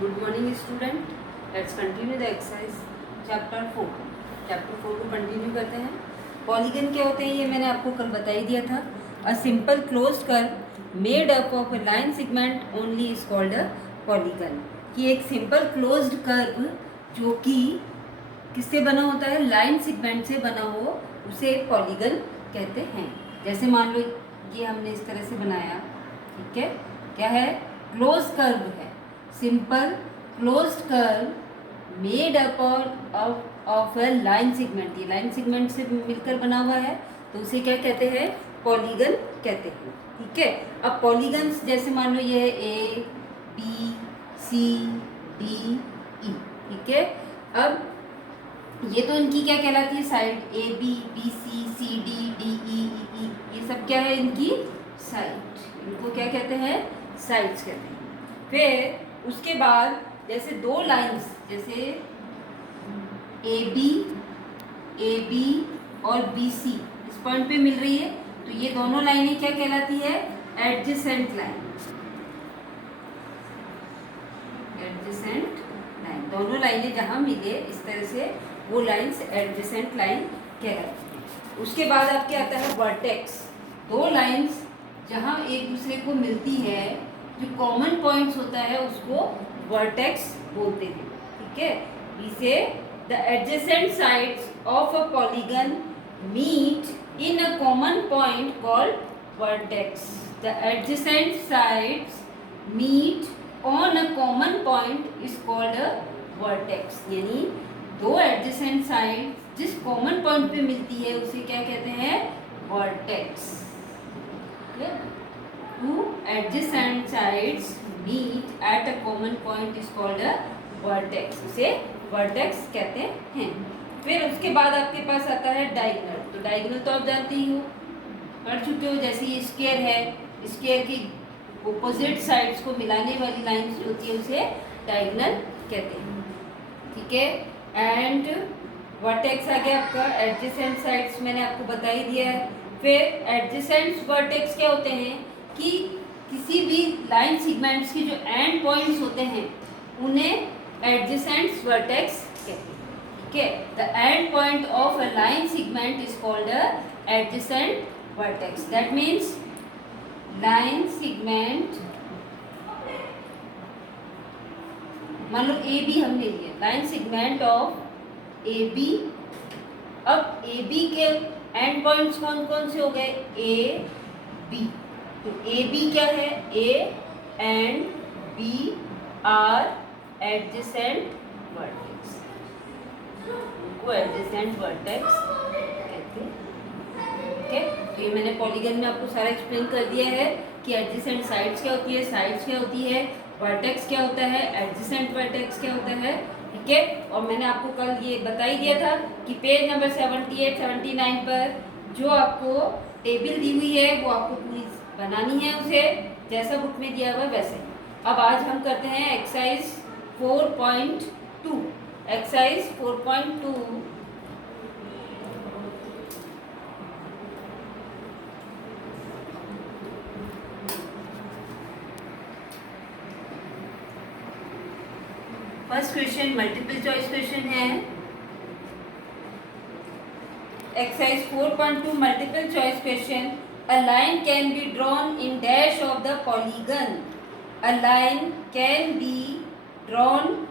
Good morning student. Let's continue the exercise chapter 4. Chapter 4 को continue करते हैं. Polygon क्या होते हैं ये मैंने आपको कल बता ही दिया था. A simple closed curve made up of a line segment only is called a polygon. कि एक सिंपल क्लोज्ड कर्व जो कि किससे बना होता है, लाइन सेगमेंट से बना हो, उसे पॉलीगन कहते हैं. जैसे मान लो ये हमने इस तरह से बनाया, ठीक है, क्या है, क्लोज कर्व है, simple closed curve made up of a line segment. ये लाइन सेगमेंट से मिलकर बना हुआ है तो उसे क्या कहते हैं, पॉलीगन कहते हैं. ठीक है. अब पॉलीगन्स जैसे मान लो ये है A B C D E. ठीक है. अब ये तो इनकी क्या कहलाती है, side. A B B C D D E E, ये सब क्या है, इनकी साइड. इनको क्या कहते हैं, साइड्स कहते हैं. फिर उसके बाद जैसे दो लाइंस, जैसे ए बी और बी सी इस पॉइंट पे मिल रही है, तो ये दोनों लाइनें क्या कहलाती है, एडजेसेंट लाइन. एडजेसेंट लाइन, दोनों लाइनें जहां मिले इस तरह से वो लाइंस एडजेसेंट लाइन कहलाती है. उसके बाद आपके आता है वर्टेक्स. दो लाइंस जहां एक दूसरे को मिलती है, जो कॉमन पॉइंट्स होता है उसको वर्टेक्स बोलते हैं. ठीक है. इसे the adjacent sides of a polygon meet in a common point called vertex. The adjacent sides meet on a common point is called a vertex. यानी दो एडजेसेंट साइड जिस कॉमन पॉइंट पे मिलती है उसे क्या कहते हैं, vertex. Two adjacent sides meet at a common point is called a vertex. उसे vertex कहते हैं. फिर उसके बाद आपके पास आता है डायगोनल. तो डायगोनल तो आप जानते ही हो, पढ़ चुके हो. जैसे ये स्क्वायर है, स्क्वायर की ऑपोजिट साइड्स को मिलाने वाली लाइंस जो होती है उसे डायगोनल कहते हैं. ठीक है. एंड वर्टेक्स आ गया आपका. एडजेसेंट साइड्स मैंने आपको बता ही दिया है. फिर एडजेसेंट वर्टेक्स क्या होते हैं कि किसी भी लाइन सेगमेंट्स की जो एंड पॉइंट्स होते हैं उन्हें एडजेसेंट वर्टेक्स कहते हैं. ठीक है. The end point of a line segment is called a adjacent vertex. That means line segment, मान लो ए बी हमने लिया, line segment of A B. अब ए बी के एंड पॉइंट्स कौन कौन से हो गए, ए बी. तो ए बी क्या है, A and B are adjacent vertex. उनको एडजेसेंट वर्टेक्स कहते हैं. ठीक है. तो ये मैंने पॉलीगन में आपको सारा एक्सप्लेन कर दिया है कि एडजेसेंट साइड्स क्या होती है, साइड्स क्या होती है, वर्टेक्स क्या होता है, एडजेसेंट वर्टेक्स क्या होता है. ठीक है. और मैंने आपको कल ये बता ही दिया था कि पेज नंबर 78-79 पर जो आपको टेबल दी हुई है वो आपको पूरी बनानी है, उसे जैसा बुक में दिया हुआ है वैसे. अब आज हम करते हैं exercise 4.2. Exercise 4.2 first question multiple choice question है. Exercise 4.2 multiple choice question. A line can be drawn in dash of the polygon. A line can be drawn,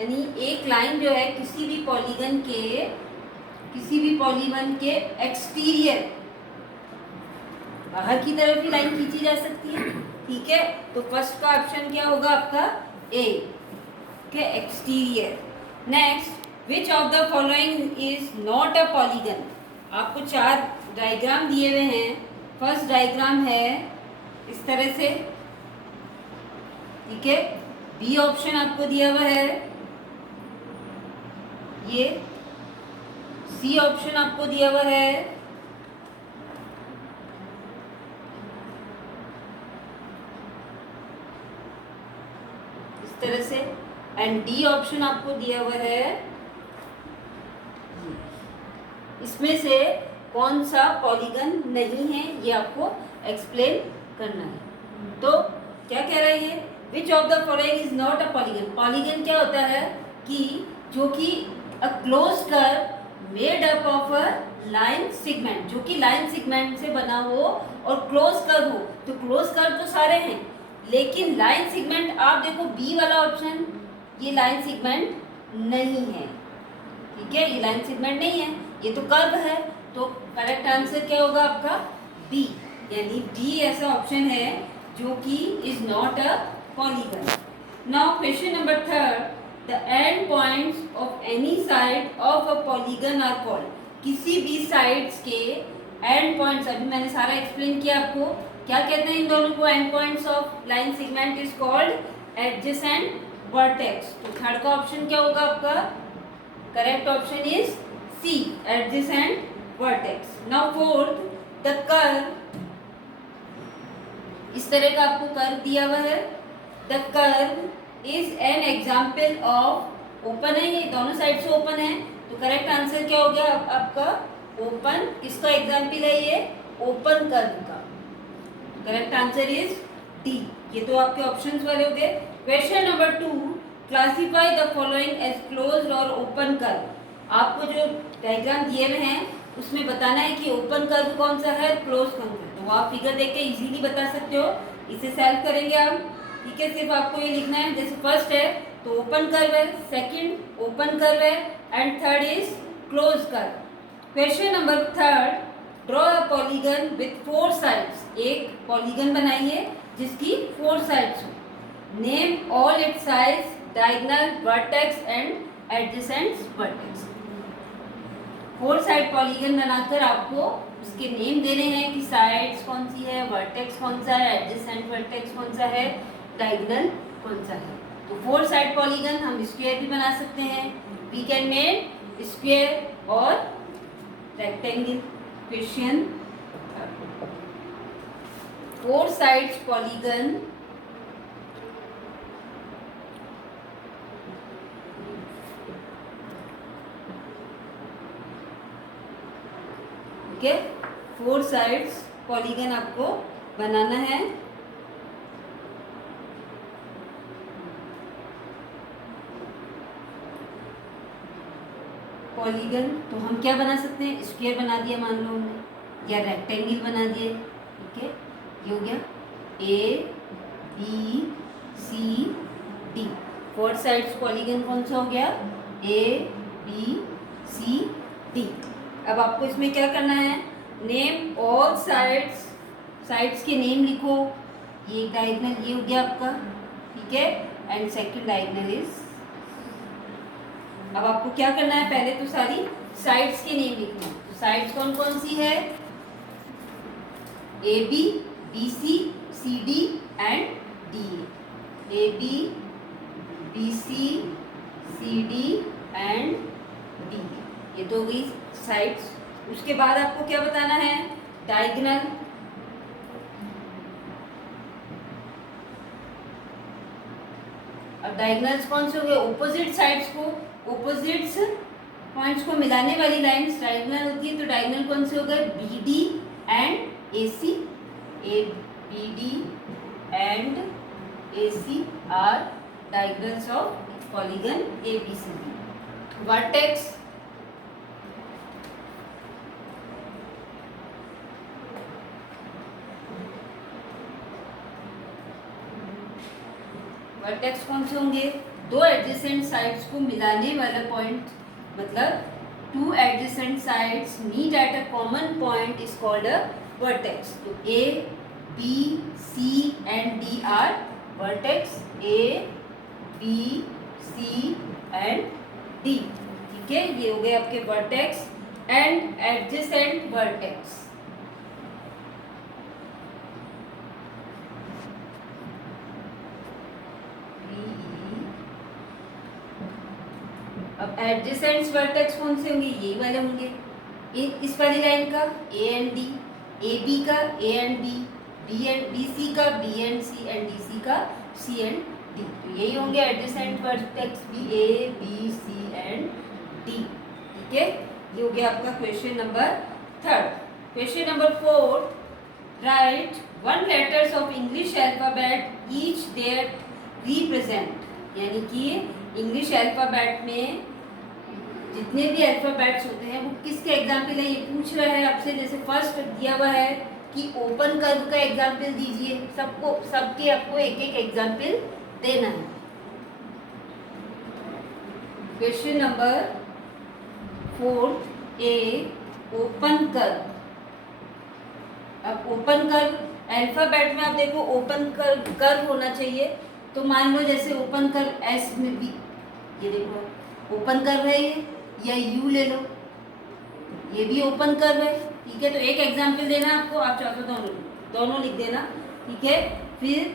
यानी एक लाइन जो है किसी भी पॉलीगन के एक्सटीरियर, बाहर की तरफ भी लाइन खींची जा सकती है. ठीक है. तो फर्स्ट का ऑप्शन क्या होगा आपका, ए के exterior. Next, which of the following is not a polygon. आपको चार डायग्राम दिए हुए हैं. फर्स्ट डायग्राम है इस तरह से. ठीक है. बी ऑप्शन आपको दिया हुआ है ये. सी ऑप्शन आपको दिया हुआ है. इस तरह से. एंड डी ऑप्शन आपको दिया हुआ है. इसमें से कौन सा पॉलीगन नहीं है ये आपको एक्सप्लेन करना है. तो क्या कह रहा है ये, which of the following is not a polygon. Polygon क्या होता है कि जो कि a close curve made up of a line segment, जो कि लाइन सेगमेंट से बना हो और क्लोज कर्व हो। तो क्लोज कर्व तो सारे हैं, लेकिन लाइन सेगमेंट आप देखो बी वाला ऑप्शन, ये लाइन सेगमेंट नहीं है, ठीक है, ये लाइन सेगमेंट नहीं है, ये तो कर्व है। तो करेक्ट आंसर क्या होगा आपका बी, यानी डी ऐसा ऑप्शन है जो कि is not a polygon. Now question number third, the end points of any side of a polygon are called. किसी भी साइड्स के एंड पॉइंट्स, अभी मैंने सारा एक्सप्लेन किया आपको, क्या कहते हैं इन दोनों को, and points of line segment is called adjacent vertex. तो थर्ड का ऑप्शन क्या होगा आपका, correct option is C, adjacent vertex. Now fourth, the curve, इस तरह का आपको कर्व दिया हुआ है, the curve is an example of, open है, ये दोनों साइड से ओपन है, तो करेक्ट आंसर क्या हो गया आपका ओपन। किसका एग्जाम्पल है ये, ओपन कर्व का। Correct answer is D. ये तो आपके ऑप्शंस वाले हो गए। Question number 2, classify the following as closed और ओपन कर्व। आपको जो डायग्राम दिए हुए हैं उसमें बताना है कि ओपन कर्व कौन सा है, क्लोज कौन सा है। तो आप फिगर देख के इजीली बता सकते हो, इसे सॉल्व करेंगे हम, ठीक है। सिर्फ आपको ये लिखना है, जैसे फर्स्ट है तो ओपन कर्व है, सेकंड ओपन कर्व है, and third is close curve. Question number third, draw a polygon with 4 sides. एक पॉलीगन बनाइए जिसकी 4 साइड्स हो। Name all it's sides, diagonal, vertex and adjacent vertex. 4 side polygon बनाकर आपको उसके name देने हैं कि साइड्स कौन सी है, वर्टेक्स कौन सा है, एडजेसेंट वर्टेक्स कौन सा है, डायगोनल कौन सा है। तो 4 साइड पॉलीगन हम स्क्वायर भी बना सकते हैं, वी कैन मेक स्क्वायर और rectangle. Question 4 sides polygon okay, 4 sides polygon आपको बनाना है। पॉलीगन तो हम क्या बना सकते हैं, स्क्वायर बना दिया मान लो हमने, या रेक्टेंगल बना दिए, ठीक है। ये हो गया A B C D, 4 sides polygon कौन सा हो गया, ए बी सी डी। अब आपको इसमें क्या करना है, नेम ऑल साइड्स, साइड्स के नेम लिखो। ये एक डायगोनल ये हो गया आपका, ठीक है, एंड सेकंड डायगोनल इज। अब आपको क्या करना है, पहले तो सारी साइड्स के नेम लिखना है। तो साइड्स कौन कौन सी है, A B, B C, C D and D. A B, B C, C D and D, ये तो हो गई साइड्स। उसके बाद आपको क्या बताना है, डायगोनल। अब डायगोनल्स कौन से हो गए, ऑपोजिट साइड्स को, ऑपोजिट्स पॉइंट्स को मिलाने वाली लाइंस डायगोनल होती है। तो डायगोनल कौन से हो गए, B D and A C. A B D and A C are diagonals of polygon A B C D. Vertex, vertex कौन से होंगे, 2 एडजेसेंट साइड्स को मिलाने वाला पॉइंट, मतलब 2 adjacent sides meet at a common point is called a vertex. तो A B C and D are vertex, A B C and D, ठीक है। ये हो गए आपके वर्टेक्स एंड एडजेसेंट वर्टेक्स। अब एडजेसेंट वर्टेक्स कौन से होंगे, ये वाले होंगे, इस वाली लाइन का A and D, A B का A and B, B and B C का B and C and D C का सी एंड डी। तो यही होंगे एडजेसेंट वर्टेक्स भी, A B C and D, ठीक है। ये हो गया आपका question number 3। Question number 4, write 1 letters of English alphabet each their represent, यानी कि इंग्लिश अल्फ़ाबेट में जितने भी अल्फ़ाबेट्स होते हैं वो किसके एग्जाम्पल है, ये पूछ रहा है आपसे। जैसे फर्स्ट दिया हुआ है कि ओपन कर्व का एग्जाम्पल दीजिए, सबके आपको एक एक एग्जाम्पल देना है। क्वेश्चन नंबर 4 ए, ओपन कर्व। अब ओपन कर्व अल्फाबेट में आप देखो ओपन कर्व होना चाहिए, तो मान लो जैसे ओपन कर्व एस में भी, ये देखो ओपन कर्व है ये, या यू ले लो, ये भी ओपन कर्व है, ठीक है। तो एक एग्जांपल देना आपको, आप चाहो तो दोनों लिख देना, ठीक है। फिर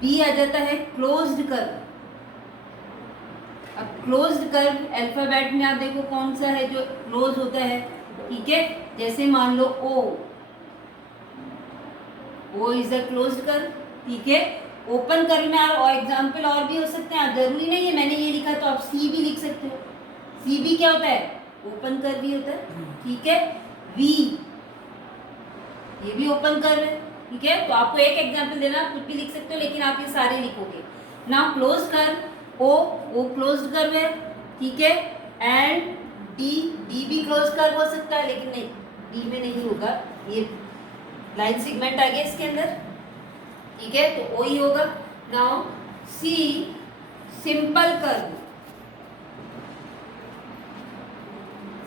बी आ जाता है क्लोज्ड कर्व। अब क्लोज्ड कर्व अल्फाबेट में आप देखो कौन सा है जो क्लोज होता है, ठीक है। जैसे मान लो O is a closed curve, ठीक है। ओपन कर्व में और एग्जाम्पल और भी हो सकते हैं, जरूरी नहीं है मैंने ये लिखा तो आप सी भी लिख सकते हो। सी भी क्या होता है, ओपन कर्व भी होता है, ठीक है। वी, ये भी ओपन कर्व है, ठीक है। तो आपको एक एग्जाम्पल देना, आप कुछ भी लिख सकते हो, लेकिन आप ये सारे लिखोगे ना। Close curve O closed curve है, ठीक है। एंड डी भी क्लोज कर्व हो सकता है, लेकिन नहीं, डी में नहीं होगा, ये लाइन सेगमेंट आ गया इसके अंदर, ठीक है। तो ओ ही होगा। Now see, simple curve,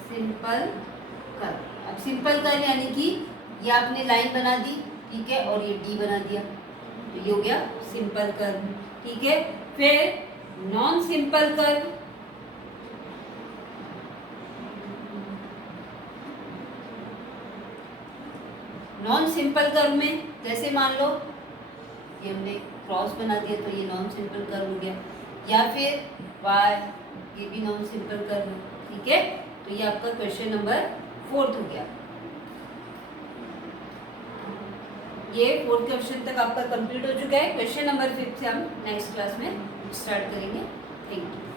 simple curve. अब सिंपल कर्व यानी कि ये आपने लाइन बना दी, ठीक है, और ये डी बना दिया, तो ये हो गया सिंपल कर्व, ठीक है। फिर non simple curve, non simple curve में जैसे मान लो ये हमने क्रॉस बना दिया, तो ये नॉन सिंपल कर्व हो गया, या फिर वाई, ये भी नॉन सिंपल कर्व है, ठीक है। तो ये आपका क्वेश्चन नंबर 4 हो गया। ये 4 क्वेश्चन तक आपका कंप्लीट हो चुका है। क्वेश्चन नंबर 5 से हम नेक्स्ट क्लास में स्टार्ट करेंगे। Thank you.